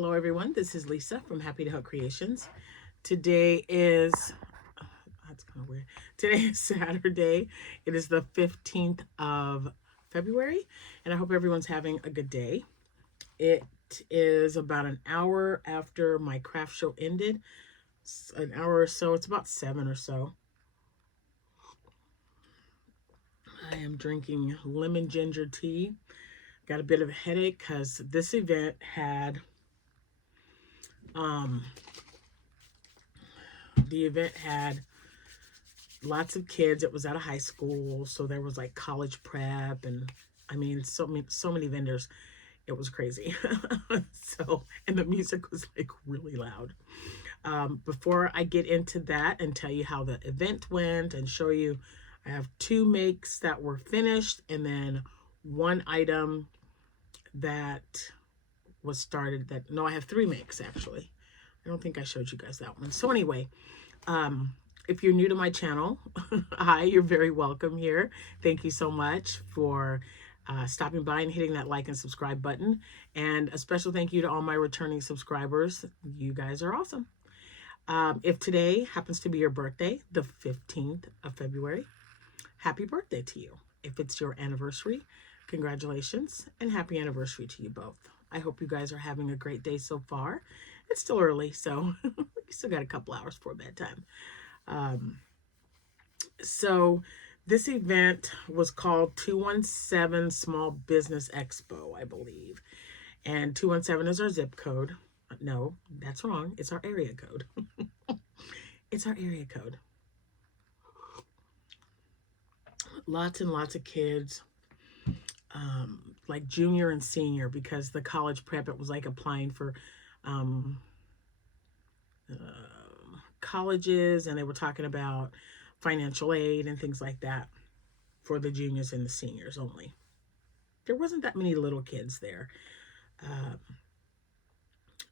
Hello everyone, this is Lisa from Happytohook Creations. Today is, that's kind of weird. Today is Saturday. It is the 15th of February, and I hope everyone's having a good day. It is about an hour after my craft show ended. An hour or so, it's about 7 or so. I am drinking lemon ginger tea. Got a bit of a headache because this event had the event had lots of kids. It was at a high school, so there was like college prep, and I mean so many vendors. It was crazy. And the music was like really loud. Before I get into that and tell you how the event went and show you, I have 2 makes that were finished and then 1 item that was started. I have 3 makes actually. I don't think I showed you guys that one. So anyway, if you're new to my channel, hi, you're very welcome here. Thank you so much for stopping by and hitting that like and subscribe button. And a special thank you to all my returning subscribers. You guys are awesome. If today happens to be your birthday, the 15th of February, happy birthday to you. If it's your anniversary, congratulations and happy anniversary to you both. I hope you guys are having a great day so far. It's still early, so you still got a couple hours before bedtime. So this event was called 217 Small Business Expo, I believe. And 217 is our zip code. No, that's wrong. It's our area code. It's our area code. Lots and lots of kids, like junior and senior, because the college prep, it was like applying for colleges, and they were talking about financial aid and things like that for the juniors and the seniors only. There wasn't that many little kids there.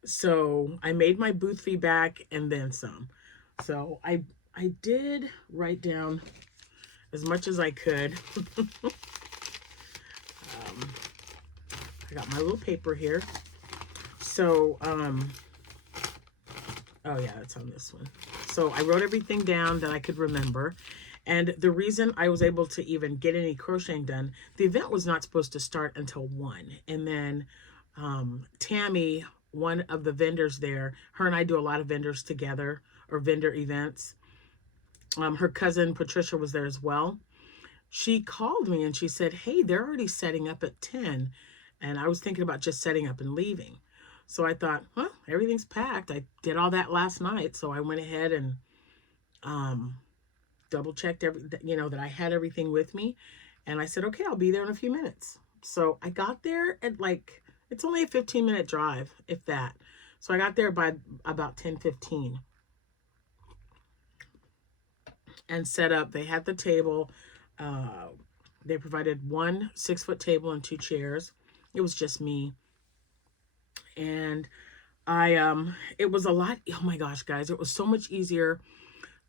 So I made my booth feedback and then some. So I did write down as much as I could. I got my little paper here. So, oh yeah, it's on this one. So I wrote everything down that I could remember. And the reason I was able to even get any crocheting done, the event was not supposed to start until 1. And then Tammy, one of the vendors there, her and I do a lot of vendors together, or vendor events. Her cousin Patricia was there as well. She called me and she said, hey, they're already setting up at 10. And I was thinking about just setting up and leaving. So I thought, well, everything's packed. I did all that last night. So I went ahead and double checked that I had everything with me. And I said, okay, I'll be there in a few minutes. So I got there at it's only a 15-minute drive, if that. So I got there by about 10:15 and set up. They had the table. They provided 1 6-foot table and 2 chairs. It was just me. And it was a lot. Oh my gosh, guys, it was so much easier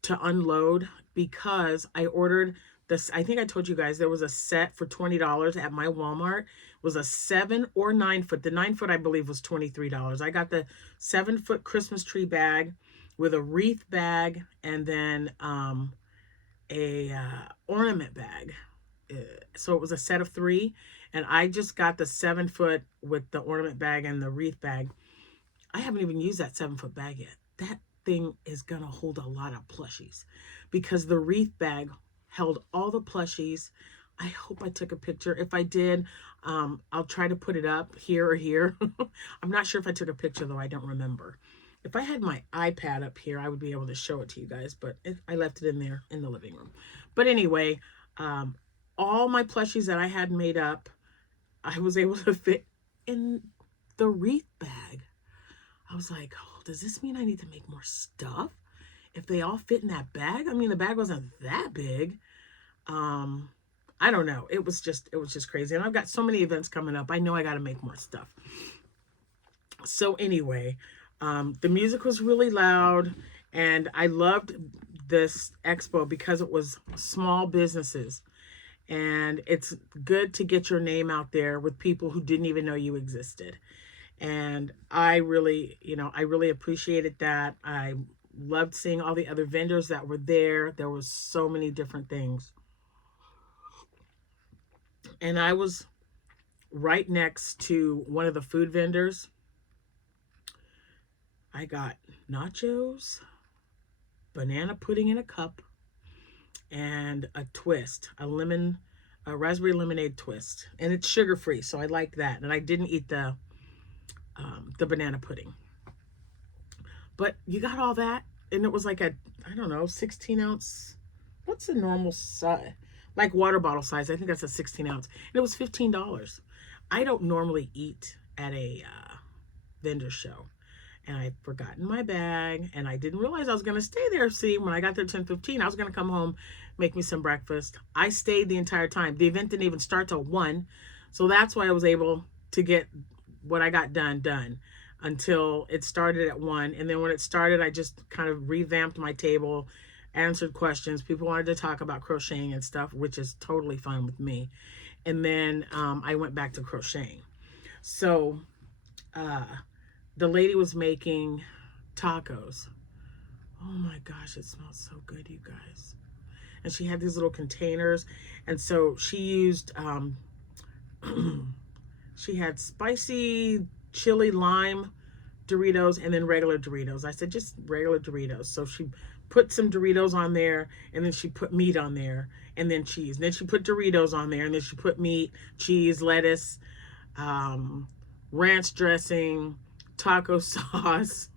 to unload because I ordered this. I think I told you guys there was a set for $20 at my Walmart. It was a 7 or 9 foot. The 9 foot, I believe, was $23. I got the 7-foot Christmas tree bag with a wreath bag and then a ornament bag. So it was a set of 3, and I just got the 7-foot with the ornament bag and the wreath bag. I haven't even used that 7-foot bag yet. That thing is gonna hold a lot of plushies because the wreath bag held all the plushies. I hope I took a picture. If I did, I'll try to put it up here or here. I'm not sure if I took a picture though. I don't remember. If I had my iPad up here, I would be able to show it to you guys, but I left it in there in the living room. But anyway, all my plushies that I had made up, I was able to fit in the wreath bag. I was like, oh, does this mean I need to make more stuff if they all fit in that bag? I mean, the bag wasn't that big. I don't know. It was just crazy. And I've got so many events coming up. I know I got to make more stuff. So anyway, the music was really loud, and I loved this expo because it was small businesses. And it's good to get your name out there with people who didn't even know you existed. And I really, I really appreciated that. I loved seeing all the other vendors that were there. There was so many different things. And I was right next to one of the food vendors. I got nachos, banana pudding in a cup, and a twist, a raspberry lemonade twist. And it's sugar-free, so I liked that. And I didn't eat the banana pudding. But you got all that, and it was like a, I don't know, 16 ounce. What's the normal size? Like water bottle size. I think that's a 16 ounce. And it was $15. I don't normally eat at a vendor show. And I forgot in my bag, and I didn't realize I was going to stay there. See, when I got there at 10:15, I was going to come home, make me some breakfast. I stayed the entire time. The event didn't even start till 1, so that's why I was able to get what I got done until it started at 1. And then when it started, I just kind of revamped my table, answered questions. People wanted to talk about crocheting and stuff, which is totally fine with me. And then I went back to crocheting. So the lady was making tacos. Oh my gosh, it smells so good, you guys. And she had these little containers. And so she used, she had spicy chili lime Doritos and then regular Doritos. I said, just regular Doritos. So she put some Doritos on there, and then she put meat on there, and then cheese. And then she put Doritos on there, and then she put meat, cheese, lettuce, ranch dressing, taco sauce,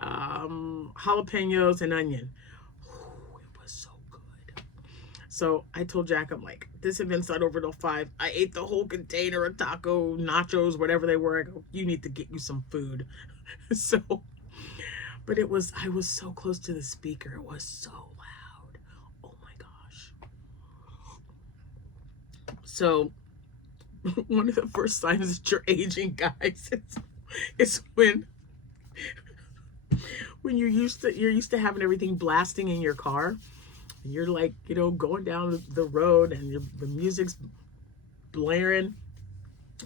jalapenos, and onion. Ooh, it was so good. So I told Jack, I'm like, this event's not over till 5. I ate the whole container of taco, nachos, whatever they were. I go, you need to get you some food. So, but I was so close to the speaker. It was so loud. Oh my gosh. So one of the first signs that you're aging, guys, is when you're used to having everything blasting in your car. And you're like, going down the road, and the music's blaring.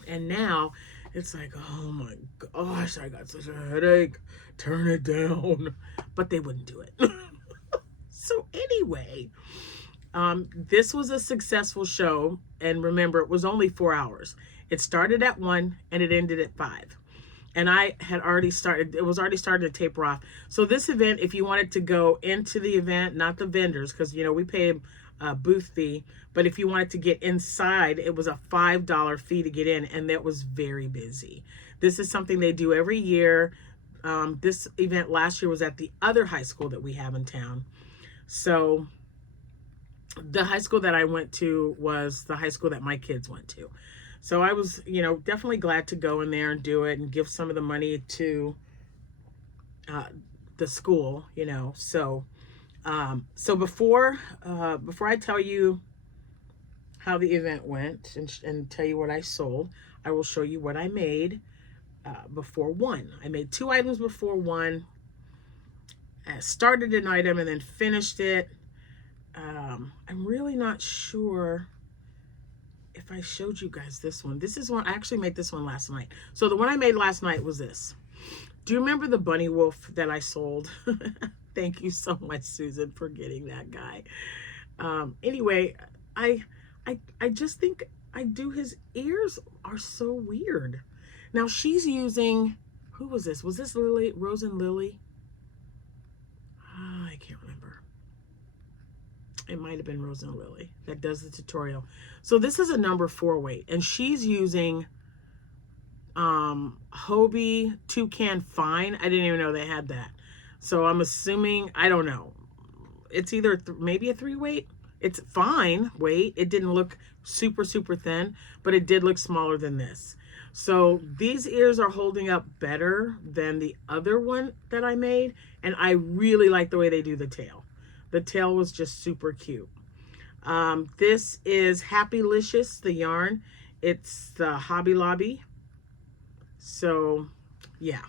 And now it's like, oh my gosh, I got such a headache. Turn it down. But they wouldn't do it. So anyway, this was a successful show. And remember, it was only 4 hours. It started at 1 and it ended at 5. And I had already started, it was already starting to taper off. So this event, if you wanted to go into the event, not the vendors, because, we pay a booth fee, but if you wanted to get inside, it was a $5 fee to get in, and that was very busy. This is something they do every year. This event last year was at the other high school that we have in town. So the high school that I went to was the high school that my kids went to. So I was, definitely glad to go in there and do it and give some of the money to the school, So, so before I tell you how the event went and tell you what I sold, I will show you what I made before 1. I made 2 items before 1. I started an item and then finished it. I'm really not sure if I showed you guys this one. This is one, I actually made this one last night. So the one I made last night was this. Do you remember the bunny wolf that I sold? Thank you so much, Susan, for getting that guy. Anyway, I just think his ears are so weird. Now she's using, who was this? Was this Lily, Rose and Lily? I can't remember. It might have been Rose and Lily that does the tutorial. So this is a number 4 weight, and she's using Hobie Toucan Fine. I didn't even know they had that. So I'm assuming, I don't know. It's either maybe a 3 weight. It's fine weight. It didn't look super, super thin, but it did look smaller than this. So these ears are holding up better than the other one that I made, and I really like the way they do the tail. The tail was just super cute. This is Happylicious, the yarn. It's the Hobby Lobby. So, yeah.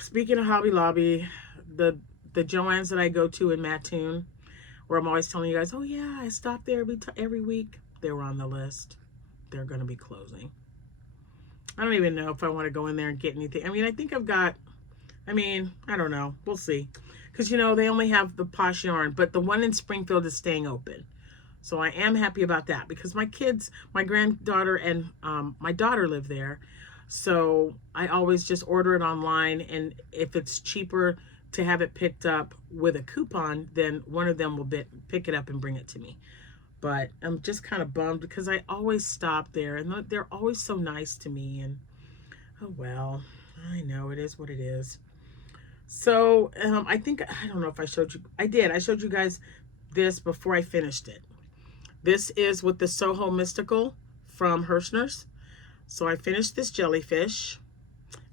Speaking of Hobby Lobby, the Joann's that I go to in Mattoon, where I'm always telling you guys, oh yeah, I stop there every week. They were on the list. they're going to be closing. I don't even know if I want to go in there and get anything. I mean, I think I've got, I don't know. We'll see. Because, you know, they only have the Posh Yarn, but the one in Springfield is staying open. So I am happy about that because my kids, my granddaughter and my daughter live there. So I always just order it online. And if it's cheaper to have it picked up with a coupon, then one of them will pick it up and bring it to me. But I'm just kind of bummed because I always stop there and they're always so nice to me. And oh well, I know it is what it is. So I think, I don't know if I showed you, I did. I showed you guys this before I finished it. This is with the Soho Mystical from Hirschner's. So I finished this jellyfish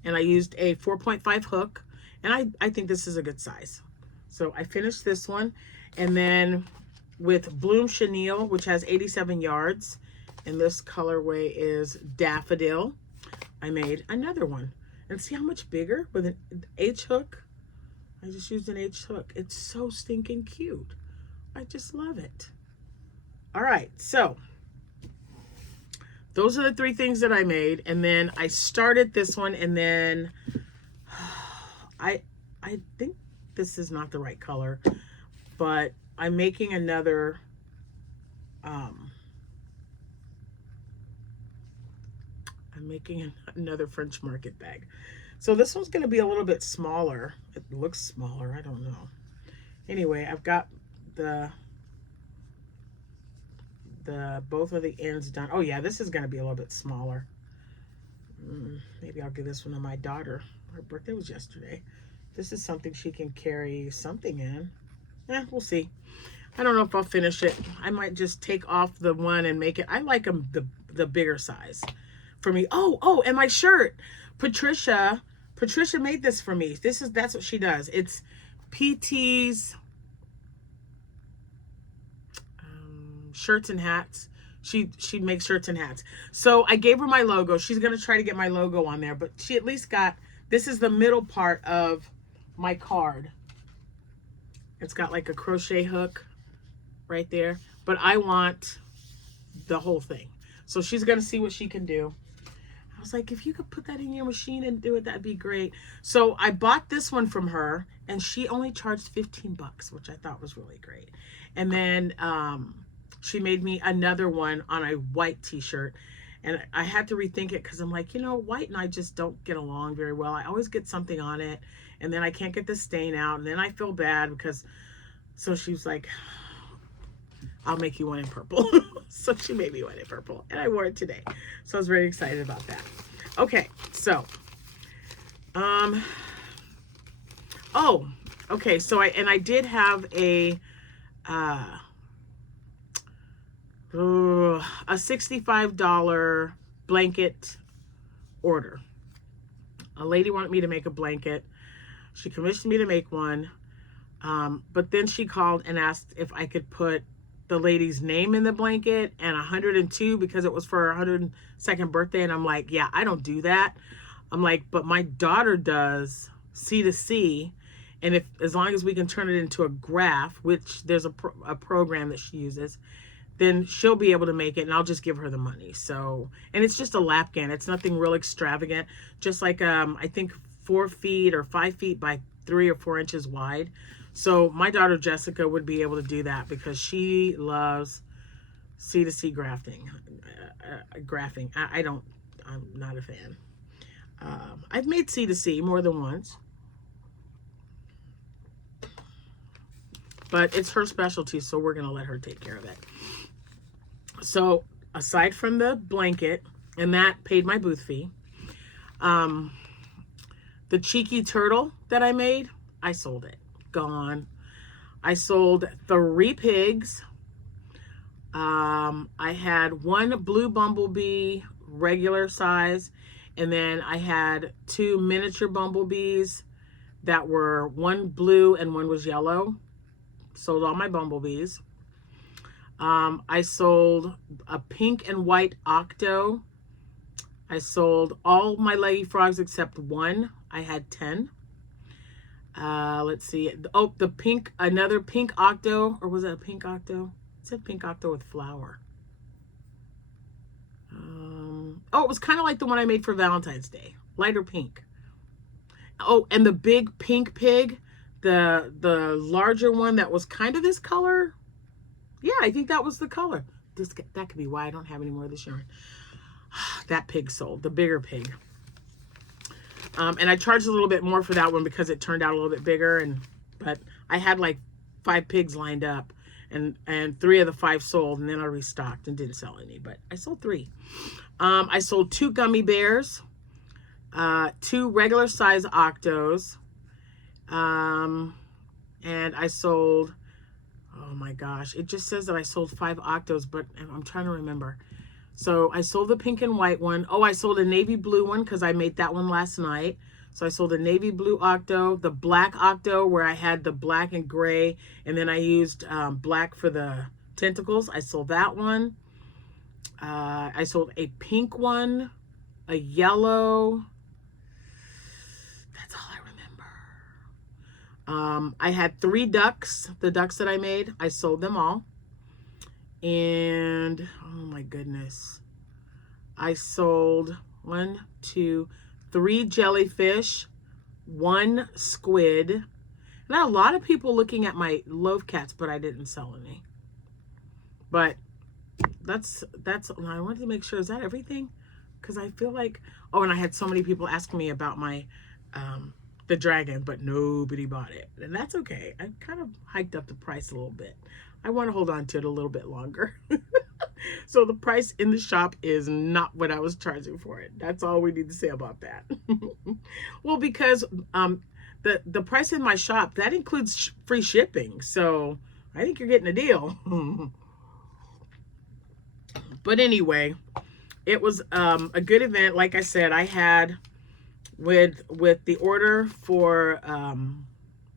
and I used a 4.5 hook and I think this is a good size. So I finished this one and then with Bloom Chenille, which has 87 yards, and this colorway is Daffodil, I made another one. And see how much bigger with an H hook? I just used an H hook. It's so stinking cute. I just love it. All right, so those are the 3 things that I made. And then I started this one and then I think this is not the right color, but I'm making another another French market bag. So this one's going to be a little bit smaller. It looks smaller. I don't know. Anyway, I've got the both of the ends done. Oh yeah, this is going to be a little bit smaller. Maybe I'll give this one to my daughter. Her birthday was yesterday. This is something she can carry something in. We'll see. I don't know if I'll finish it. I might just take off the one and make it. I like them the bigger size for me. Oh, and my shirt. Patricia made this for me. That's what she does. It's PT's shirts and hats. She makes shirts and hats. So I gave her my logo. She's gonna try to get my logo on there, but she at least got, this is the middle part of my card. It's got like a crochet hook right there, but I want the whole thing. So she's gonna see what she can do. I was like, if you could put that in your machine and do it, that'd be great. So I bought this one from her and she only charged 15 bucks, which I thought was really great. And then she made me another one on a white t-shirt. And I had to rethink it because I'm like, you know, white and I just don't get along very well. I always get something on it and then I can't get the stain out. And then I feel bad because, so she was like, I'll make you one in purple. So she made me one in purple and I wore it today. So I was very excited about that. Okay, so, oh, okay. So I did have a $65 blanket order. A lady wanted me to make a blanket. She commissioned me to make one. But then she called and asked if I could put the lady's name in the blanket and 102 because it was for her 102nd birthday. And I'm like, yeah, I don't do that. I'm like, but my daughter does C2C. And as long as we can turn it into a graph, which there's a program that she uses, then she'll be able to make it and I'll just give her the money. So, and it's just a lapgan. It's nothing real extravagant. Just like, I think 4 feet or 5 feet by 3 or 4 inches wide. So my daughter Jessica would be able to do that because she loves C2C graphing. I'm not a fan. I've made C2C more than once, but it's her specialty, so we're gonna let her take care of it. So aside from the blanket, and that paid my booth fee, the cheeky turtle that I made, I sold it. Gone. I sold 3 pigs. I had 1 blue bumblebee regular size, and then I had 2 miniature bumblebees that were 1 blue and 1 was yellow. Sold all my bumblebees. I sold a pink and white octo. I sold all my leggy frogs except 1. I had 10. Let's see. Oh, another pink octo, or was it a pink octo? It said pink octo with flower. Oh, it was kind of like the one I made for Valentine's Day, lighter pink. Oh, and the big pink pig, the larger one that was kind of this color. Yeah, I think that was the color. That could be why I don't have any more of this yarn. That pig sold, the bigger pig. And I charged a little bit more for that one because it turned out a little bit bigger. But I had like 5 pigs lined up, and 3 of the 5 sold, and then I restocked and didn't sell any, but I sold 3. I sold 2 gummy bears, 2 regular size octos, and I sold, oh my gosh, it just says that I sold 5 octos, but I'm trying to remember. So I sold the pink and white one. Oh, I sold a navy blue one because I made that one last night. So I sold a navy blue octo, the black octo where I had the black and gray, and then I used black for the tentacles. I sold that one. I sold a pink one, a yellow. That's all I remember. I had 3 ducks, the ducks that I made. I sold them all. And oh my goodness, I sold 1, 2, 3 jellyfish, 1 squid. And I had a lot of people looking at my love cats, but I didn't sell any. But that's I wanted to make sure, is that everything? Because I feel like, oh, and I had so many people asking me about my the dragon, but nobody bought it, and that's okay. I kind of hiked up the price a little bit. I want to hold on to it a little bit longer. So the price in the shop is not what I was charging for it. That's all we need to say about that. Well, because the price in my shop, that includes free shipping. So I think you're getting a deal. But anyway, it was a good event. Like I said, I had with the order for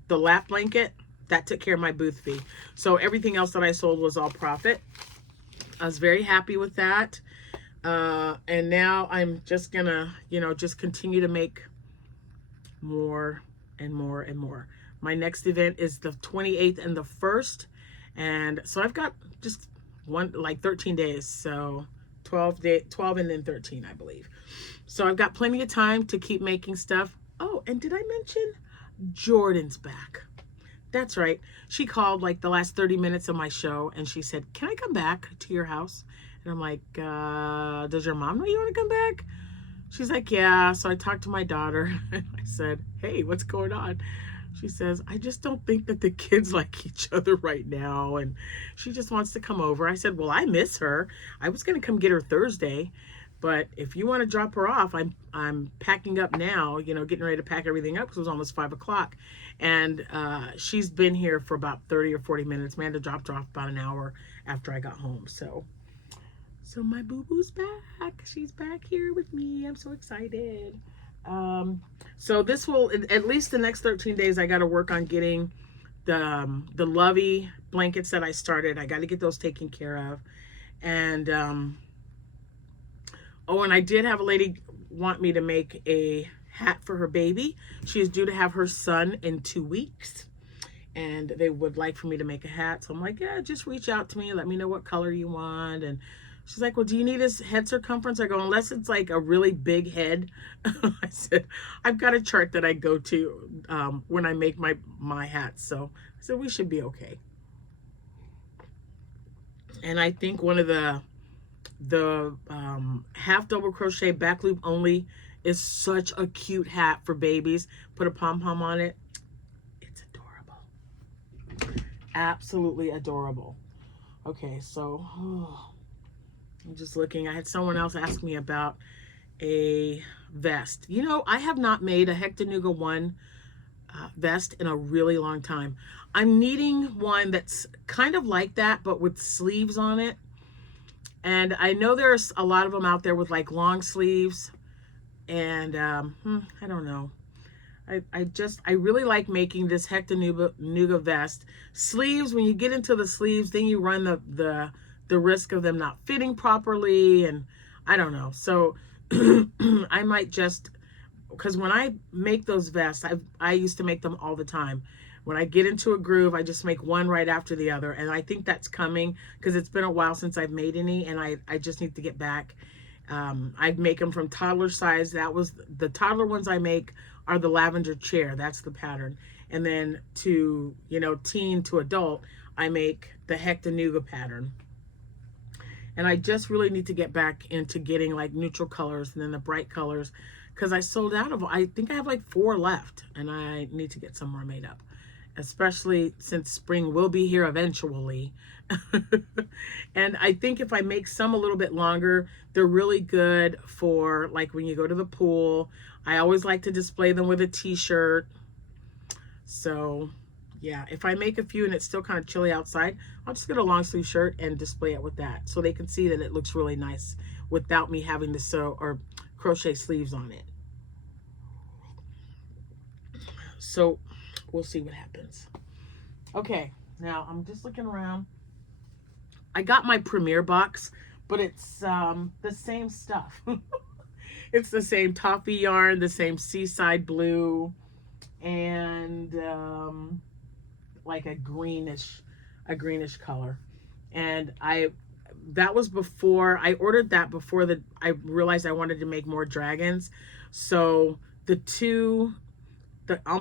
the lap blanket, that took care of my booth fee. So everything else that I sold was all profit. I was very happy with that. And now I'm just gonna, just continue to make more and more and more. My next event is the 28th and the 1st. And so I've got just 13 days. So 12 and then 13, I believe. So I've got plenty of time to keep making stuff. Oh, and did I mention Jordan's back? That's right. She called like the last 30 minutes of my show and she said, can I come back to your house? And I'm like, does your mom know you want to come back? She's like, yeah. So I talked to my daughter and I said, hey, what's going on? She says, I just don't think that the kids like each other right now. And she just wants to come over. I said, well, I miss her. I was going to come get her Thursday. But if you want to drop her off, I'm packing up now, getting ready to pack everything up because it was almost 5 o'clock. And she's been here for about 30 or 40 minutes. Amanda dropped her off about an hour after I got home. So my boo-boo's back. She's back here with me. I'm so excited. So this will, at least the next 13 days, I got to work on getting the Lovey blankets that I started. I got to get those taken care of. And, oh, and I did have a lady want me to make a hat for her baby. She is due to have her son in 2 weeks. And they would like for me to make a hat. So I'm like, yeah, just reach out to me. Let me know what color you want. And she's like, well, do you need his head circumference? I go, unless it's like a really big head. I said, I've got a chart that I go to when I make my hats. So I said, we should be okay. And I think one of the half double crochet back loop only is such a cute hat for babies. Put a pom-pom on it. It's adorable. Absolutely adorable. Okay, so I'm just looking. I had someone else ask me about a vest. I have not made a Hectanuga 1 vest in a really long time. I'm needing one that's kind of like that, but with sleeves on it. And I know there's a lot of them out there with like long sleeves. And I don't know. I really like making this Hectanuga vest. Sleeves, when you get into the sleeves, then you run the risk of them not fitting properly. And I don't know. So I might just, because when I make those vests, I used to make them all the time. When I get into a groove, I just make one right after the other. And I think that's coming because it's been a while since I've made any, and I just need to get back I make them from toddler size. That was the toddler ones I make are the lavender chair. That's the pattern. And then to, you know, teen to adult, I make the Hectanuga pattern. And I just really need to get back into getting like neutral colors and then the bright colors, because I sold out of, I think I have like 4 left, and I need to get some more made up, especially since spring will be here eventually. And I think if I make some a little bit longer, they're really good for like when you go to the pool. I always like to display them with a t-shirt. So yeah, if I make a few and it's still kind of chilly outside, I'll just get a long sleeve shirt and display it with that, so they can see that it looks really nice without me having to sew or crochet sleeves on it. So we'll see what happens. Okay, now I'm just looking around. I got my Premiere box, but it's the same stuff. It's the same toffee yarn, the same seaside blue, and like a greenish color. And that was before I ordered that, before I realized I wanted to make more dragons. So the two,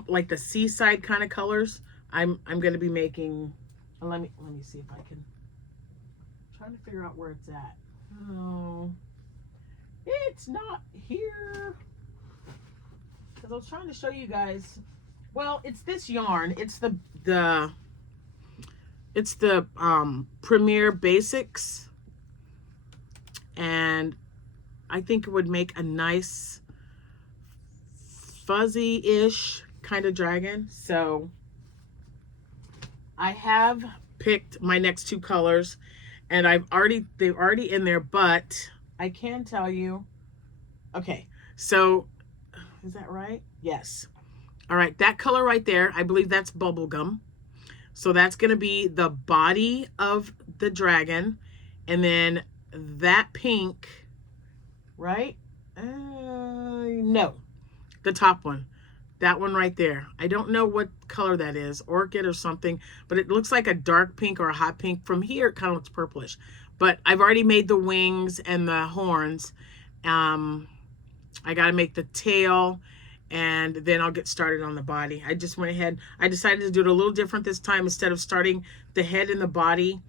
like the seaside kind of colors, I'm going to be making. Let me see if I can. I'm trying to figure out where it's at. Oh, it's not here. Because I was trying to show you guys. Well, it's this yarn. It's the Premiere Basics, and I think it would make a nice fuzzy-ish kind of dragon. So I have picked my next 2 colors, and they're already in there, but I can tell you. Okay, so is that right? Yes. All right, that color right there, I believe that's bubblegum. So that's going to be the body of the dragon. And then that pink, right? No, the top one. That one right there. I don't know what color that is, orchid or something, but it looks like a dark pink or a hot pink. From here, it kind of looks purplish. But I've already made the wings and the horns. I got to make the tail, and then I'll get started on the body. I just went ahead. I decided to do it a little different this time. Instead of starting the head and the body,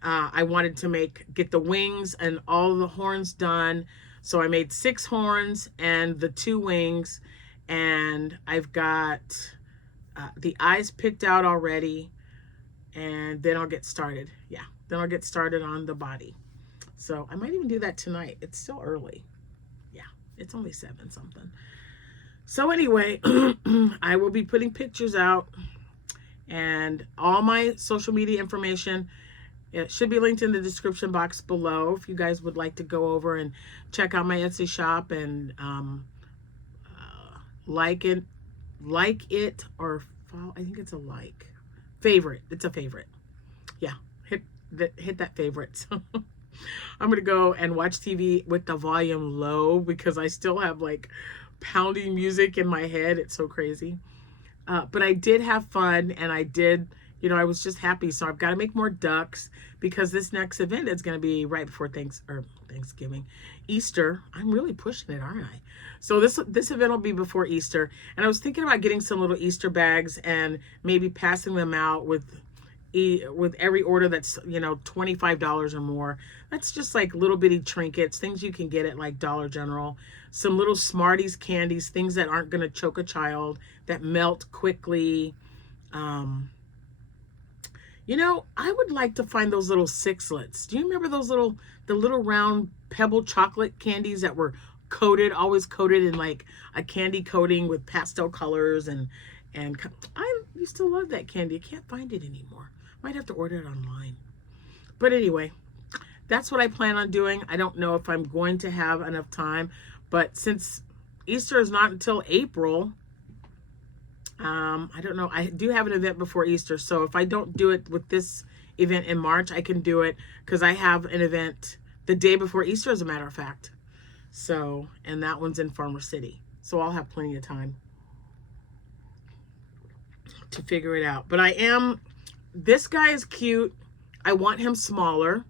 I wanted to get the wings and all the horns done. So I made 6 horns and the 2 wings, and I've got the eyes picked out already, and then I'll get started. Yeah, then I'll get started on the body. So I might even do that tonight. It's still early. Yeah, it's only 7 something. So anyway, I will be putting pictures out, and all my social media information, it should be linked in the description box below if you guys would like to go over and check out my Etsy shop and like it or follow. I think it's a like. Favorite. It's a favorite. Yeah, hit that favorite. So I'm going to go and watch TV with the volume low because I still have like pounding music in my head. It's so crazy. But I did have fun, and I did, I was just happy. So I've got to make more ducks because this next event is going to be right before Thanksgiving, Easter. I'm really pushing it, aren't I? So this event will be before Easter, and I was thinking about getting some little Easter bags and maybe passing them out with every order that's $25 or more. That's just like little bitty trinkets, things you can get at like Dollar General, some little Smarties candies, things that aren't going to choke a child, that melt quickly. I would like to find those little sixlets. Do you remember the little round pebble chocolate candies that were always coated in like a candy coating with pastel colors, and I used to love that candy. I can't find it anymore. Might have to order it online. But anyway, that's what I plan on doing. I don't know if I'm going to have enough time, but since Easter is not until April, I don't know. I do have an event before Easter, so if I don't do it with this event in March, I can do it because I have an event the day before Easter, as a matter of fact. So, and that one's in Farmer City. So I'll have plenty of time to figure it out. But this guy is cute. I want him smaller.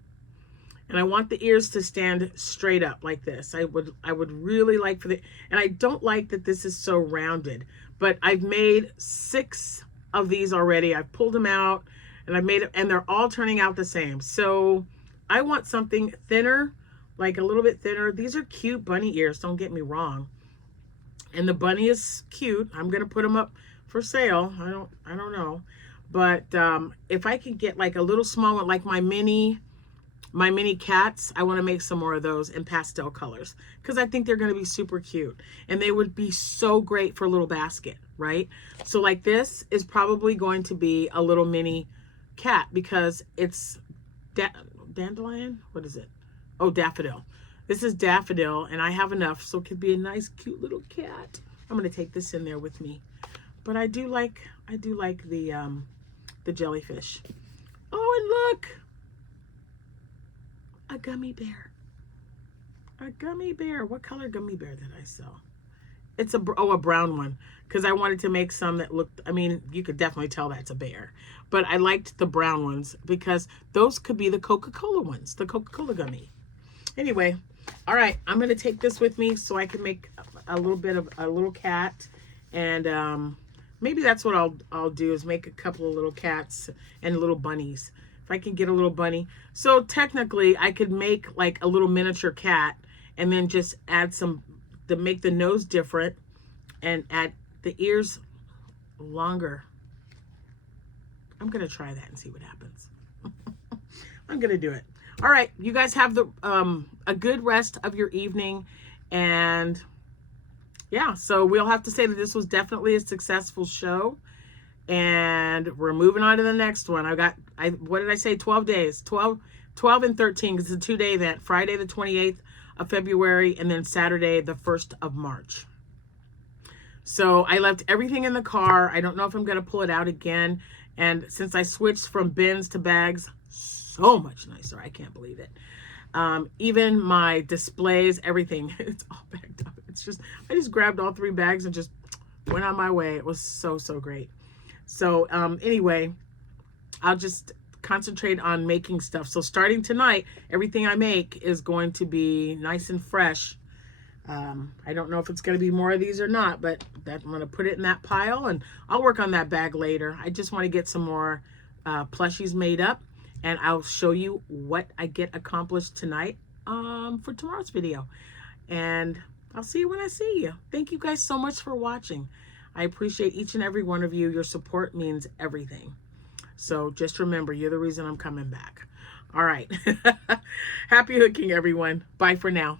And I want the ears to stand straight up like this. I would really like for the, and I don't like that this is so rounded, but I've made 6 of these already. I've pulled them out and I've made it, and they're all turning out the same. So I want something thinner, like a little bit thinner. These are cute bunny ears, don't get me wrong. And the bunny is cute. I'm going to put them up for sale. I don't know. But if I can get like a little small one, like my mini cats, I want to make some more of those in pastel colors because I think they're going to be super cute. And they would be so great for a little basket, right? So like this is probably going to be a little mini cat because it's dandelion. What is it? Oh, daffodil. This is daffodil, and I have enough, so it could be a nice, cute little cat. I'm gonna take this in there with me, but I do like the jellyfish. Oh, and look, a gummy bear. A gummy bear. What color gummy bear did I sell? It's a brown one, because I wanted to make some that looked, I mean, you could definitely tell that's a bear, but I liked the brown ones because those could be the Coca-Cola ones, the Coca-Cola gummy. Anyway, all right, I'm going to take this with me so I can make a little bit of a little cat, and maybe that's what I'll do is make a couple of little cats and little bunnies. If I can get a little bunny. So technically I could make like a little miniature cat and then just add some to make the nose different and add the ears longer. I'm going to try that and see what happens. I'm going to do it. All right, you guys have the a good rest of your evening, and yeah, so we'll have to say that this was definitely a successful show, and we're moving on to the next one. What did I say? 12 days, 12 and 13, because it's a 2-day event. Friday the 28th of February, and then Saturday the 1st of March. So I left everything in the car. I don't know if I'm going to pull it out again, and since I switched from bins to bags, so much nicer. I can't believe it. Even my displays, everything, it's all bagged up. It's just, I just grabbed all 3 bags and just went on my way. It was so great. So anyway, I'll just concentrate on making stuff. So starting tonight, everything I make is going to be nice and fresh. I don't know if it's going to be more of these or not, but I'm going to put it in that pile, and I'll work on that bag later. I just want to get some more plushies made up, and I'll show you what I get accomplished tonight for tomorrow's video. And I'll see you when I see you. Thank you guys so much for watching. I appreciate each and every one of you. Your support means everything. So just remember, you're the reason I'm coming back. All right. Happy hooking, everyone. Bye for now.